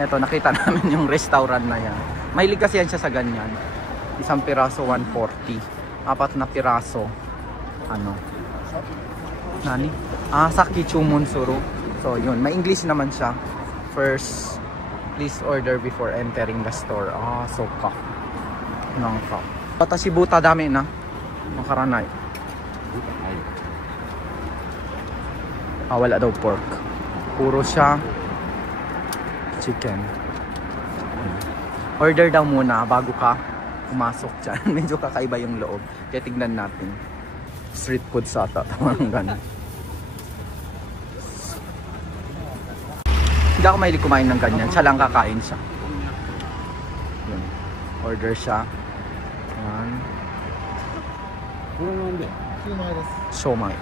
Eto, nakita namin yung restaurant na yan. Mahilig kasi yan siya sa ganyan. Isang piraso 140. Apat na piraso. Ano? Nani? Saki Chumon Suru. So yun, may English naman siya. First, please order before entering the store. So ka. Nang ka. Watashi buta dami na. Makaranay. Wala daw pork. Puro siya chicken. Order daw muna bago ka pumasok dyan. Medyo kakaiba yung loob. Kaya tignan natin. Street food sa ata. Tamang ganun. Hindi ako mahilig kumain ng ganyan. Siya lang kakain siya. Yun. Order siya. Yan. Siomai.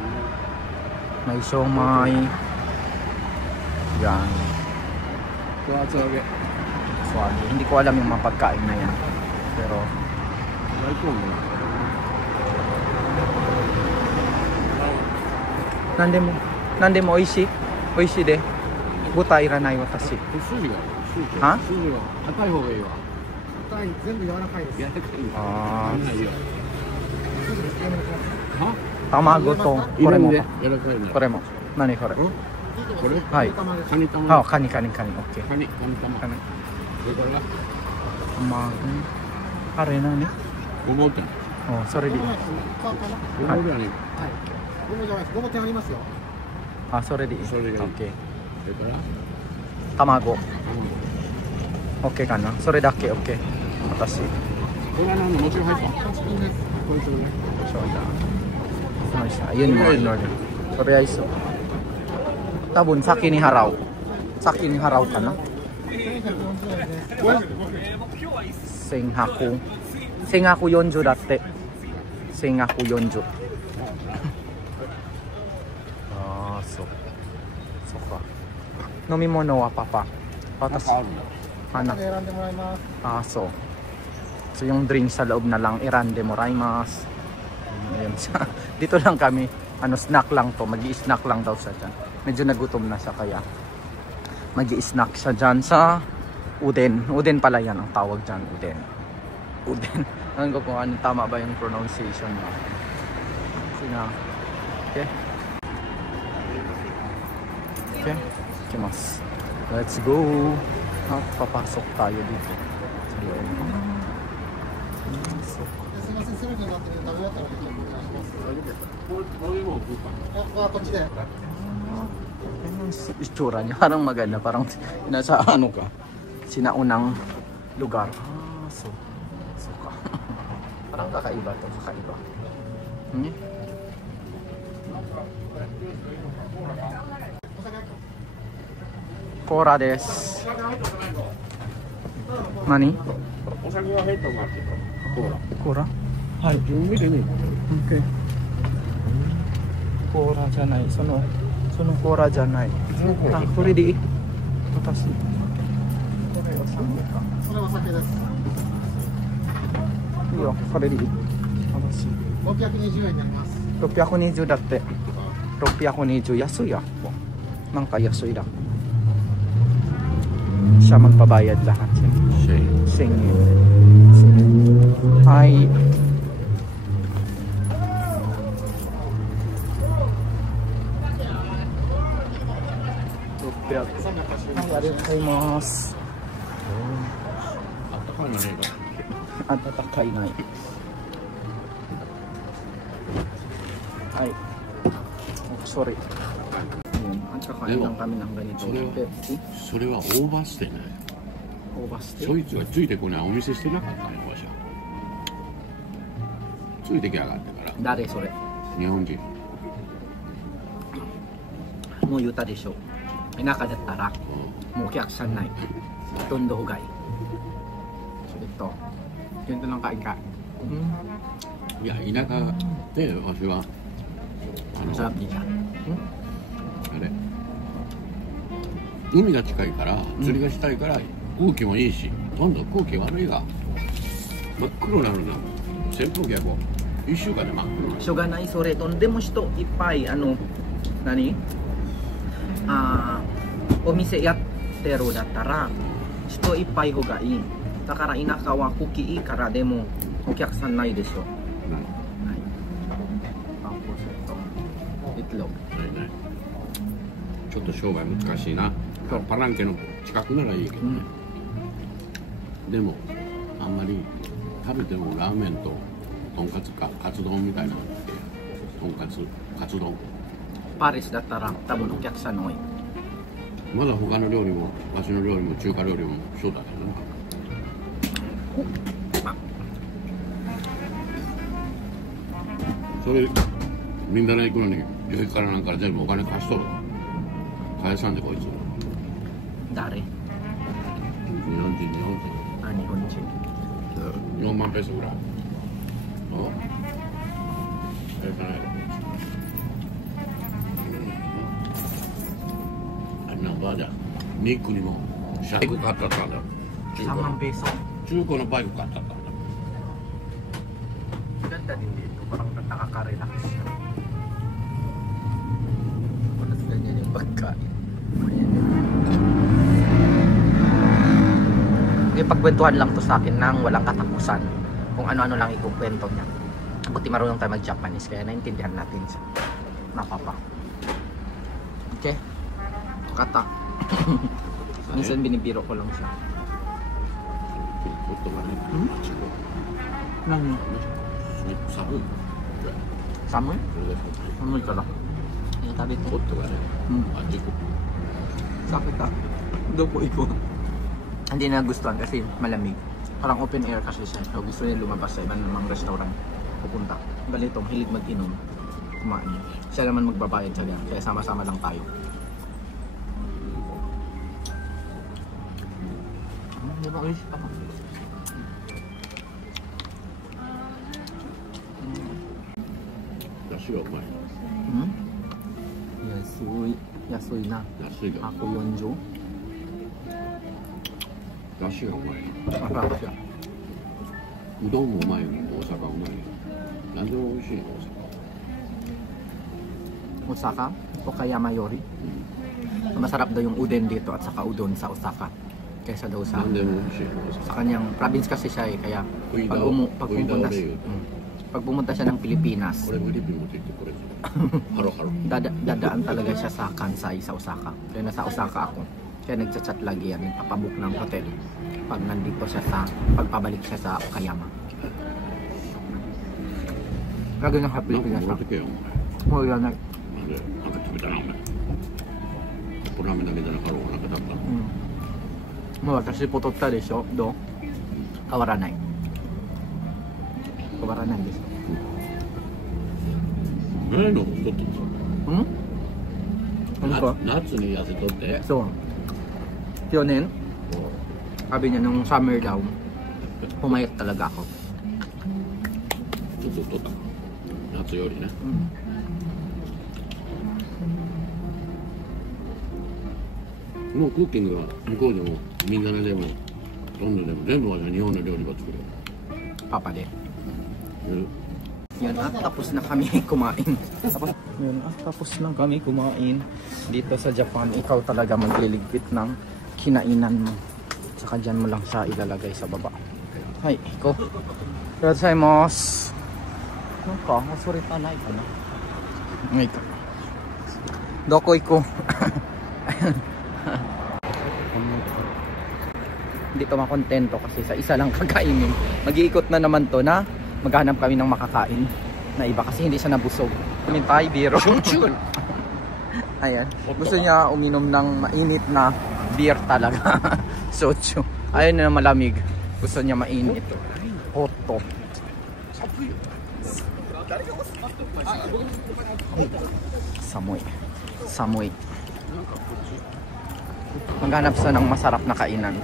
May siomai. Yan. Swagi. Hindi ko alam yung mga pagkain na yan. Pero Nande mo oishi? Oishi de. Buta iranai watashi. Ha? Tamago to. Kore mo. Kore mo. Nani kore? Hai. Kani. Okay. Kani. Tamago. Are nani? Sore de. Sore de. Okay. Tamago. Okay かな。それだけ OK。私。Yun mo in order. Sorry guys. Tabun saki ni haraw. Saki ni haraw ka na. Senhaku. Senhaku 40だって。Senhaku 40。そうか。飲み物はパパ。私。そう。So yung drink sa loob na lang, irande moraimasu. Ayun siya. Dito lang kami, snack lang to. Magi-snack lang daw siya dyan. Medyo nagutom na siya kaya magi-snack siya dyan sa uden. Uden pala yan ang tawag dyan, uden. Uden. Alam ko kung ano tama ba yung pronunciation niya. Okay. Okay. Ikimasu. Let's go. Papasok tayo dito. Itsura niya parang maganda, parang nasa ano ka, sinaunang lugar. So ka. Parang kakaiba to, kakaiba. Kora desu. Nani? Kora? Hai. Okay. Kora じゃない。そのコーラじゃない。これでいい。私。これは酒か。それは酒です。いいよ、これでいい。私。620円になります。620だって。620安いや。なんか安いだ。Siya magbabayad lahat. 1000 yen. Hi. Arigatozaimasu. あったかいない。はい。Sorry. At kakain lang kami ng ganito. それはオーバーステイね。オーバーステイ。そいつがついてこないお店してなかったね、わしは。ついてきやがってから。誰それ？日本人。もう言ったでしょ。田舎だったらもうお客さんない。どんどんがい。それと、ganito lang kain ka. いや、田舎でわしはmasarap din siya. あれ海が近いから釣りがしたいから空気もいいし、どんどん空気悪いが真っ黒なるな。扇風機はこう1週間で真っ黒な。しょうがないそれとんでも人いっぱい何お店やってるだったら人いっぱい方がいい。だから田舎は空気いいからでもお客さんないでしょ。ないはい。パンポセット。イトロ。ないない。ちょっと商売難しいな。パランケの近くならいいけどね。でもあんまり食べてもラーメンととんかつかカツ丼みたいなとんかつカツ丼。パリスだったら多分お客さん多い。まだ他の料理も和紙の料理も中華料理もそうだけどな。それみんなで行くのに旅費からなんか全部お金貸しとる。返さんでこいつ。誰？日本人。あ、日本人。4万ペソぐらい。あ？あんなバーじゃ肉にもバイク買ったったんだよ。3万peso? 中古のバイク買ったったんだ。Ganda din dito, parang nakaka-relax siya. Mas ganyan yung pagkain. Pagkwentuhan lang to sa akin nang walang katapusan. Kung ano-ano lang ikukwento niya. Buti marunong tayo mag-Japanese kaya naintindihan natin siya. Napapa. Okay. Kata. Minsan binibiro ko lang siya. Nang寒い。 Samoy? Samoy ka lang. Yung tabi to. ホットがね。あっち行く。 Sakit ah. Doon po iko. Hindi na gustuhan kasi malamig. Parang open air kasi siya. So gusto niya lumabas sa ibang namang restaurant. Pupunta. Balito, mahilig mag-inom. Kumain. Siya naman magbabayad siya. Kaya sama-sama lang tayo. Di ba ulit pa? Dashiがうまい。安いな。安いが。Ako 40. ダシがうまい。 Masarap siya. うどんもうまいよ。大阪うまいよ。なんでも美味しいの大阪。 Osaka o kaya Mayori. Masarap daw yung uden dito at saka udon sa Osaka. Kaysa daw sa なんでも美味しいの大 sa 阪。 kanyang province kasi siya eh. Kaya Uy, pag, daw. pag Uy, pumunta daw, siya, Leo. pag pumunta siya ng Pilipinas, これフィリピン持って行ってこれ。ハロハロ。 dadaan talaga siya sa Kansai sa Osaka. Kaya nasa Osaka ako. Kaya nagchat-chat lagi yan, nagpapabook ng hotel. Pag nandito siya sa, pagpabalik siya sa Okayama. Lagi ng なんか Pilipinas 持っ siya. てけよ。 Oh, yan na. なんでなんか食べたなお前。カップラーメンだけじゃなかろう。なんか食べたの。 もう私ポトったでしょどう変わらない変わらないです何の太ってんの？なんか夏に痩せとって。 so yun sabi niya nung summer daw pumayat talaga ako ちょっと太ったの。夏よりね。もうクッキングは向こうでもみんなでもどんどんでも全部は日本の料理が作る。 Papa din うん。 yun at tapos na kami kumain yun at tapos na kami kumain dito sa Japan ikaw talaga magliligpit ng kinainan mo saka dyan mo lang siya ilalagay sa baba hay iko gozaimasuなんかそれかないかなはいどこ行こうhindi pa makontento kasi sa isa lang kakainin mag-iikot na naman to na maghanap kami ng makakain na iba kasi hindi siya nabusog kumintay biro ayan gusto niya uminom ng mainit na beer talaga soju ayun na malamig gusto niya mainit hotto samoy samoy maghanap sa ng masarap na kainan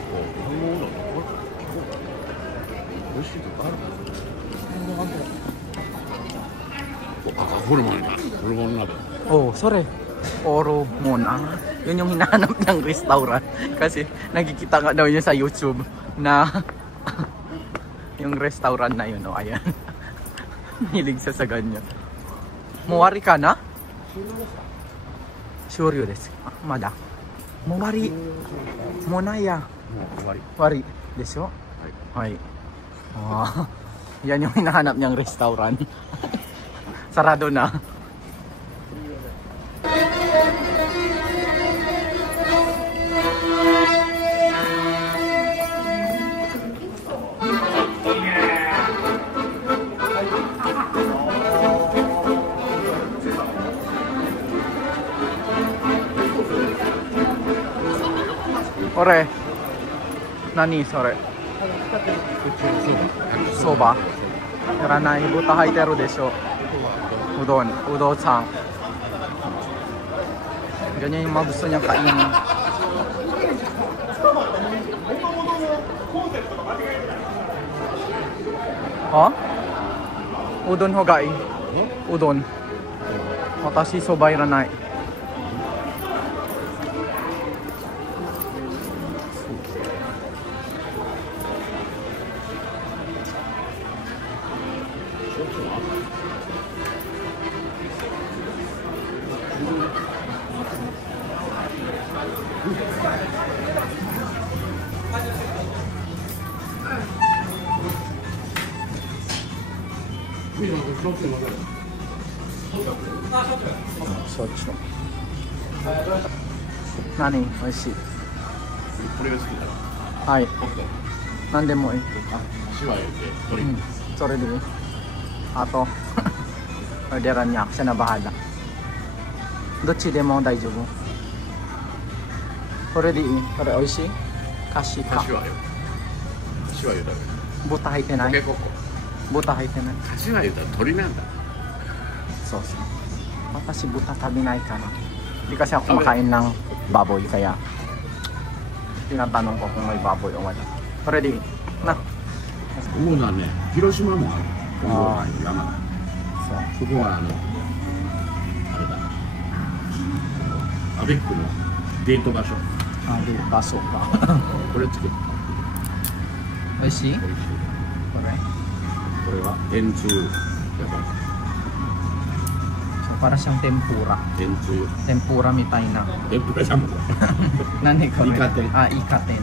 ホルモンな。ホルモン鍋。 oh sorry Oro Mona yun yung hinahanap ng restaurant kasi nakikita nga daw niya sa YouTube na yung restaurant na yun oh ayan hilig siya sa ganyan Mowari ka na? Shoryu desu mada Mowari Monaya 終わり。 Wari. Desyo? はい。 Ay. Ah, yan yung hinahanap niyang restaurant. Sarado na. Ore. Nani, sore. Soba. Yaranai buta haiteru desho. Udon, udon-san. Ganyan yung mga gusto niyang kainin. Ha? Udon hogai. Udon. Watashi soba iranai. Socho. Nani? Oishii. これが好きだ。はい。なんでもいい。足は入れて鶏。 Sorry din. Ato. Orderan niya ako. Siya na bahala. Dochi de mo daijoubu. Kore de ii. Kore oishii? Kashi ka. 足はよ。足はよだよ。豚入ってない。ポケココ。豚入ってない。足はよだ鳥なんだ。そうそう。私buta tabiないから. Hindi kasi ako kumakain ng baboy kaya tinatanong ko kung may baboy o wala. Ready? Na. 主なね、広島もある。あ山。そう。そこはあれだ。アベックのデート場所。あで場所か。これ作る。美味しい？美味しい。これ。これは天つゆ。 So para siyang tempura. 天つゆ。 Tempura mitay na. 天ぷらじゃんもん。 Nani ko? Ikaten. Ah, ikaten.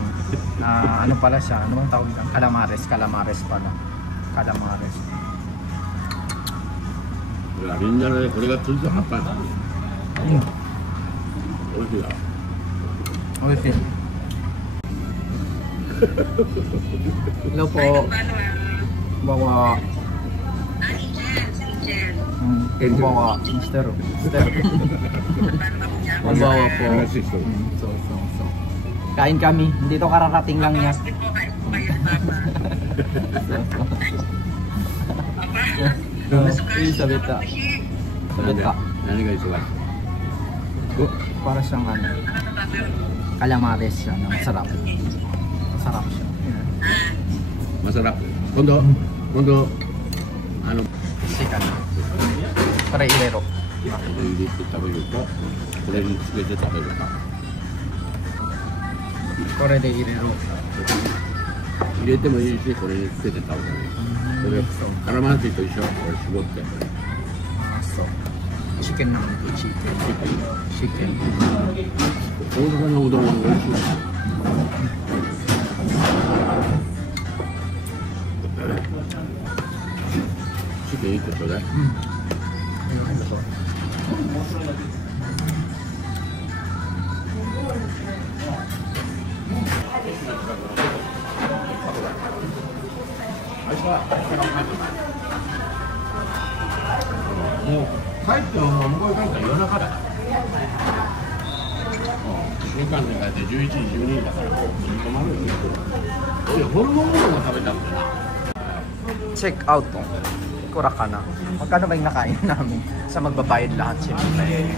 Ano pala siya? Ano bang tawag dyan? Calamares. Calamares pala. Calamares. みんなね、これがついて葉っぱ。美味しいだろ。 美味しい. Hello po. Bawa. Bawa. Mister. Bawa po. So. Kain kami. Dito kararating lang niya. Sabita. Sabita. 何が忙しい? Para siyang ano. Calamares siya. Masarap. Masarap siya. Masarap. Kondo, ano? Sika na. Para ilero. 入れて食べるか、これにつけて食べるか。 これで入れろ。入れてもいいし、これにつけて食べる。それ、カラマンシーと一緒。これ絞って。あ、そう。チキンなんで、チキン。大阪のうどんは美味しい。チキン1個ちょうだい。もう帰っても向こう帰ったら夜中だから。新幹線帰って11時12時だからもう泊まるよね。俺ホルモンうどんが食べたんだよな。 Check out to. Kura ka na. Magkano ba yung nakain namin? Sa magbabayad lahat siyempre.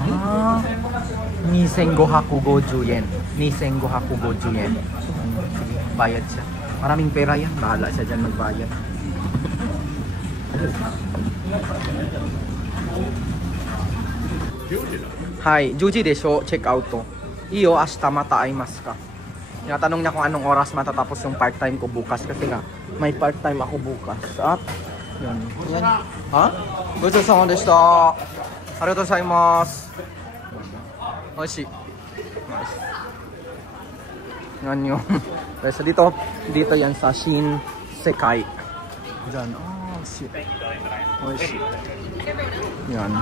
Ah, Nisengo Hakugoju yen. Nisengo Hakugoju yen. Sige, bayad siya. Maraming pera yan. Bahala siya dyan magbayad. Hi, Juji desho. Check out to. Iyo, ashita mata aimasu ka? Tinatanong niya kung anong oras matatapos yung part-time ko bukas kasi nga may part-time ako bukas. At yan. Yan. Ha? Gochou-sama deshita. Arigatou gozaimasu. Oishii. Nice. Yan yung so dito yan sa Shinsekai. Diyan. Oh, shit. Oh, shit. Yan.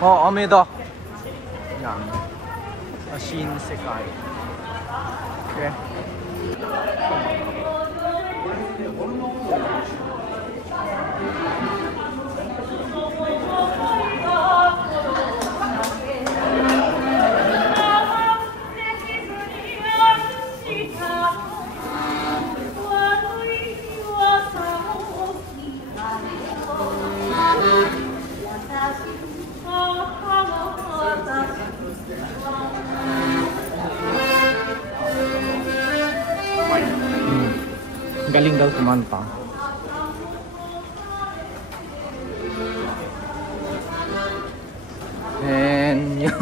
Oh, ameda. Yan. Sa Shinsekai. Okay. Galing daw kumanta. And yun.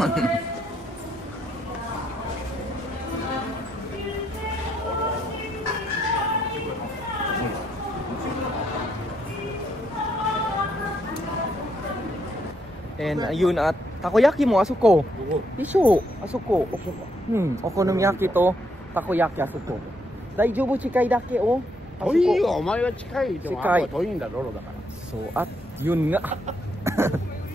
And ayun at takoyaki mo asuko. Isho, asuko. Okonomiyaki to takoyaki asuko. Daijoubu chikai dake o. 遠いよ、お前は近い。でも近いあとは遠いんだ、ロロだから。 So at yun nga.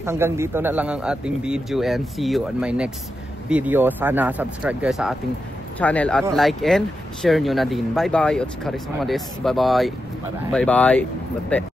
Hanggang dito na lang ang ating video and see you on my next video. Sana subscribe kayo sa ating channel at like and share nyo na din. Bye bye. Otsukaresama desu. Bye bye. Bye bye. Bye.